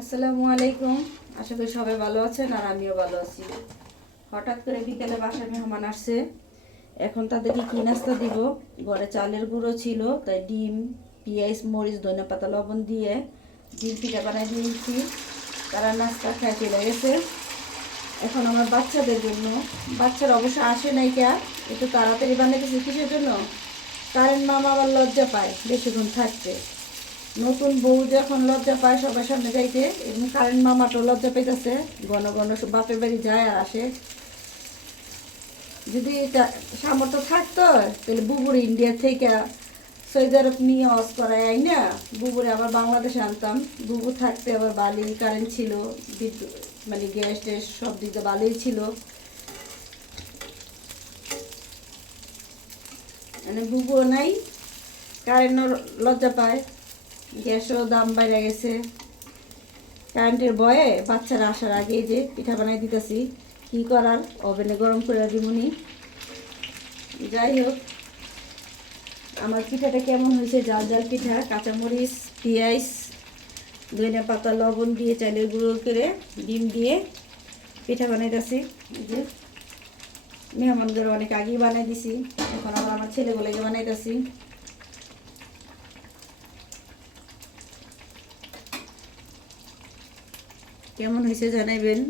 আসসালামু আলাইকুম। আশা করি সবাই ভালো আছেন আর আমিও ভালো আছি। হঠাৎ করে বিকেলে বাসায় মেহমান আসছে, এখন তাদেরকে কি নাস্তা দিব। ঘরে চালের গুঁড়ো ছিল, তাই ডিম, পেঁয়াজ, মরিচ, ধনেপাতা, লবণ দিয়ে ডিম পিঠা বানাই দিয়েছি। তারা নাস্তা খেয়ে চলে গেছে। এখন আমার বাচ্চাদের জন্য, বাচ্চারা অবশ্য আসে নাই কে, একটু তাড়াতাড়ি বানাইতেছি। কিসের জন্য? কারেন্ট মামা আবার লজ্জা পায় বেশিক্ষণ থাকতে। নতুন বউ যখন লজ্জা পায় সবার সামনে যাইতে, এবং কারেন্ট মামাটাও লজ্জা পাইতেছে, ঘন ঘন বাপের বাড়ি যায় আর আসে। যদি সামর্থ্য থাকতো তাহলে বুবুরে ইন্ডিয়া থেকে সৌদি আরব নিয়ে অস করায় আই না, বুবুরে আবার বাংলাদেশে আনতাম। বুবু থাকতে আবার বালি কারেন্ট ছিল, বিদ্যুৎ মানে গ্যাস ট্যাস সব দিকে ভালোই ছিল। মানে বুবুও নাই, কারেন্টও লজ্জা পায়, গ্যাসও দাম বাইরে গেছে। কারেন্টের ভয়ে বাচ্চারা আসার আগে যে পিঠা বানাই দিতেছি, কি করার, ওভেনে গরম করে দিবনি। যাই হোক, আমার পিঠাটা কেমন হয়েছে? জাল জাল পিঠা, কাঁচামরিচ, পেঁয়াজ, ধনে পাতা, লবণ দিয়ে চালের গুঁড়ো করে ডিম দিয়ে পিঠা বানাইতেছি। যে মেহমানদের অনেক আগেই বানাই দিছি, এখন আবার আমার ছেলেগুলোকে বানাইতেছি। কেমন হয়েছে জানাইবেন।